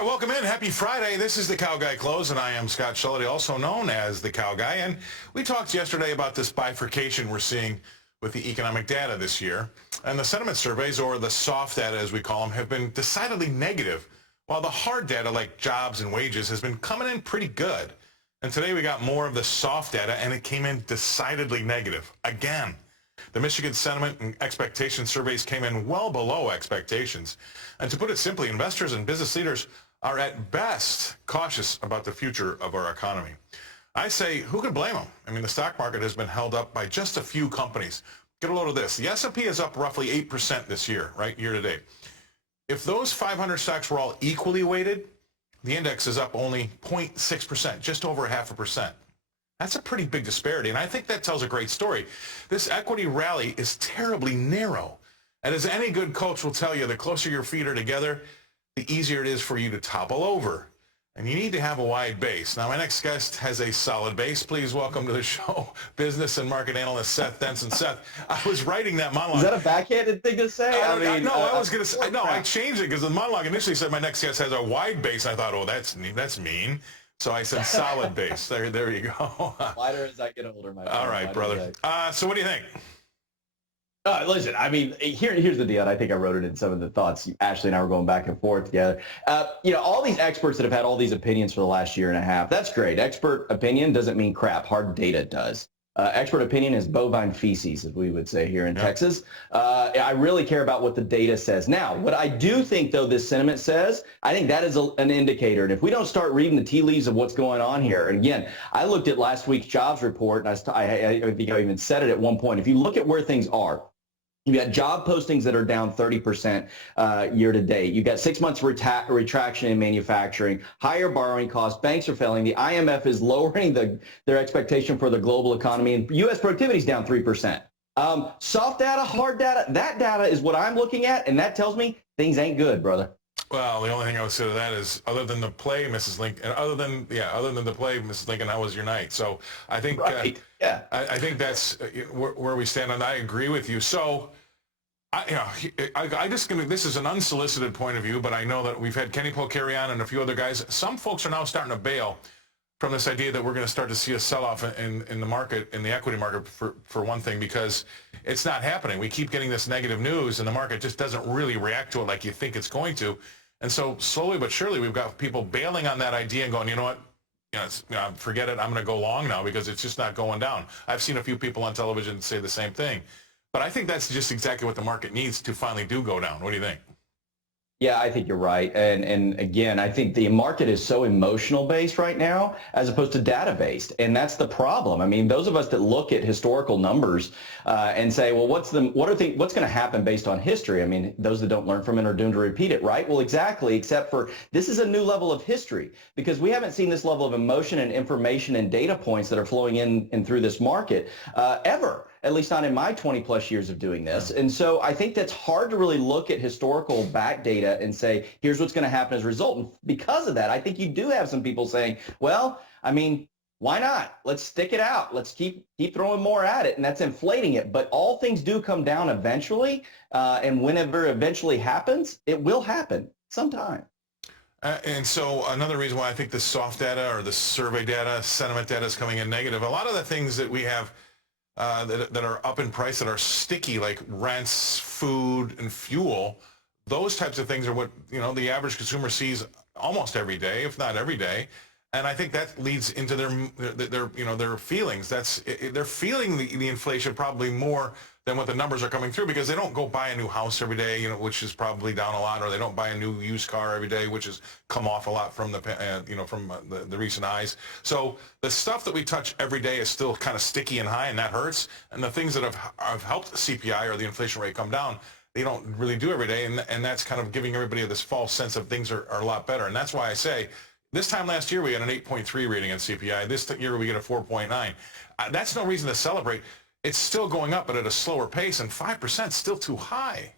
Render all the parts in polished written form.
right, welcome in. Happy Friday. This is the Cow Guy Close, and I am Scott Shellady, also known as the Cow Guy. And we talked yesterday about this bifurcation we're seeing with the economic data this year. And the sentiment surveys, or the soft data as we call them, have been decidedly negative, while the hard data like jobs and wages has been coming in pretty good. And today we got more of the soft data, and it came in decidedly negative again. The Michigan sentiment and expectation surveys came in well below expectations. And to put it simply, investors and business leaders are at best cautious about the future of our economy. I say, who can blame them? I mean, the stock market has been held up by just a few companies. Get a load of this. The S&P is up roughly 8% this year, right, year to date. If those 500 stocks were all equally weighted, the index is up only 0.6%, just over 0.5%. That's a pretty big disparity, and I think that tells a great story. This equity rally is terribly narrow. And as any good coach will tell you, the closer your feet are together, the easier it is for you to topple over. And you need to have a wide base. Now, my next guest has a solid base. Please welcome to the show, business and market analyst Seth Denson. Seth, I was writing that monologue. Is that a backhanded thing to say? I was going to say, no, I changed it because the monologue initially said my next guest has a wide base. I thought, oh, that's mean. So I said solid base. There you go. Wider as I get older, my friend. All right, brother. So what do you think? Listen, I mean, here's the deal, and I think I wrote it in some of the thoughts. Ashley and I were going back and forth together. All these experts that have had all these opinions for the last year and a half, that's great. Expert opinion doesn't mean crap. Hard data does. Expert opinion is bovine feces, as we would say here in Texas. I really care about what the data says. Now, what I do think, though, this sentiment says, I think that is an indicator. And if we don't start reading the tea leaves of what's going on here, and again, I looked at last week's jobs report, and I think I even said it at one point. If you look at where things are, you got job postings that are down 30% year to date. You've got 6 months retraction in manufacturing, higher borrowing costs, banks are failing. The IMF is lowering their expectation for the global economy, and U.S. productivity is down 3%. Soft data, hard data, that data is what I'm looking at, and that tells me things ain't good, brother. Well, the only thing I would say to that is, other than the play, Mrs. Lincoln, other than the play, Mrs. Lincoln, how was your night? So I think, I think that's where we stand, and I agree with you. So, this is an unsolicited point of view, but I know that we've had Kenny Polcari and a few other guys. Some folks are now starting to bail from this idea that we're going to start to see a sell-off in the market, in the equity market, for one thing, because it's not happening. We keep getting this negative news, and the market just doesn't really react to it like you think it's going to. And so slowly but surely, we've got people bailing on that idea and going, you know what, forget it, I'm going to go long now because it's just not going down. I've seen a few people on television say the same thing. But I think that's just exactly what the market needs to finally do go down. What do you think? Yeah, I think you're right. And again, I think the market is so emotional based right now as opposed to data based. And that's the problem. I mean, those of us that look at historical numbers and say, well, what's going to happen based on history? I mean, those that don't learn from it are doomed to repeat it, right? Well, exactly, except for this is a new level of history because we haven't seen this level of emotion and information and data points that are flowing in and through this market ever. At least not in my 20 plus years of doing this. And so I think that's hard to really look at historical back data and say, here's what's going to happen as a result. And because of that, I think you do have some people saying, well, I mean, why not? Let's stick it out. Let's keep throwing more at it. And that's inflating it. But all things do come down eventually. And whenever eventually happens, it will happen sometime. And so another reason why I think the soft data or the survey data, sentiment data is coming in negative, a lot of the things that we have that are up in price, that are sticky, like rents, food, and fuel, those types of things are what the average consumer sees almost every day, if not every day. And I think that leads into their feelings. They're feeling the inflation probably more than what the numbers are coming through, because they don't go buy a new house every day, which is probably down a lot, or they don't buy a new used car every day, which has come off a lot from the recent highs. So the stuff that we touch every day is still kind of sticky and high, and that hurts. And the things that have helped CPI or the inflation rate come down, they don't really do every day, and that's kind of giving everybody this false sense of things are a lot better. And that's why I say, this time last year we had an 8.3 rating on CPI. This year we get a 4.9. That's no reason to celebrate. It's still going up, but at a slower pace, and 5% is still too high.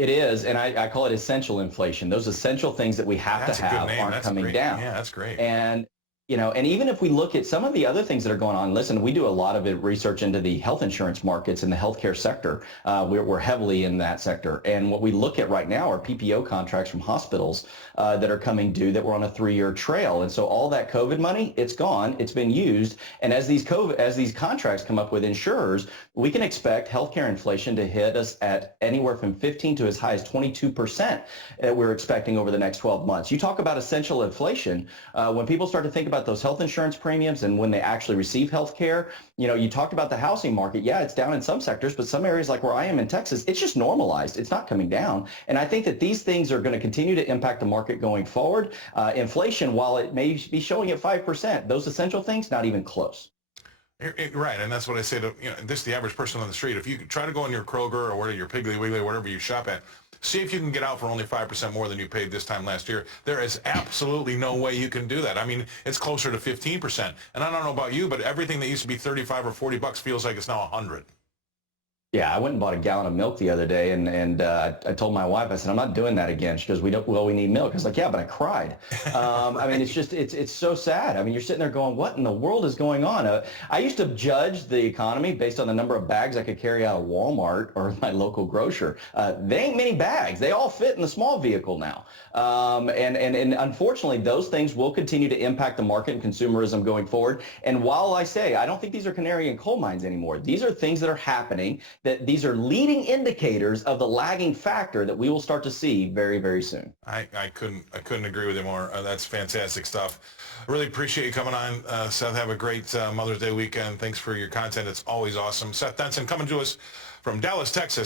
It is, and I call it essential inflation. Those essential things that we have to have aren't coming down. Yeah, that's great. And And even if we look at some of the other things that are going on, listen, we do a lot of research into the health insurance markets in the healthcare sector. We're heavily in that sector. And what we look at right now are PPO contracts from hospitals that are coming due that were on a 3-year trail. And so all that COVID money, it's gone, it's been used. And as these contracts come up with insurers, we can expect healthcare inflation to hit us at anywhere from 15 to as high as 22% that we're expecting over the next 12 months. You talk about essential inflation. When people start to think about those health insurance premiums and when they actually receive health care, you talked about the housing market. Yeah, it's down in some sectors, but some areas like where I am in Texas, it's just normalized. It's not coming down. And I think that these things are going to continue to impact the market going forward. Inflation, while it may be showing at 5%, those essential things, not even close. Right, and that's what I say to this the average person on the street. If you try to go in your Kroger or your Piggly Wiggly, whatever you shop at, see if you can get out for only 5% more than you paid this time last year. There is absolutely no way you can do that. I mean, it's closer to 15%. And I don't know about you, but everything that used to be 35 or 40 bucks feels like it's now 100. Yeah, I went and bought a gallon of milk the other day, and I told my wife, I said, I'm not doing that again. She goes, we need milk. I was like, yeah, but I cried. I mean, it's so sad. I mean, you're sitting there going, what in the world is going on? I used to judge the economy based on the number of bags I could carry out of Walmart or my local grocer. They ain't many bags. They all fit in the small vehicle now. And unfortunately, those things will continue to impact the market and consumerism going forward. And while I say, I don't think these are canary in coal mines anymore, these are things that are happening, that these are leading indicators of the lagging factor that we will start to see very, very soon. I couldn't agree with you more. That's fantastic stuff. I really appreciate you coming on, Seth. Have a great Mother's Day weekend. Thanks for your content. It's always awesome. Seth Denson coming to us from Dallas, Texas.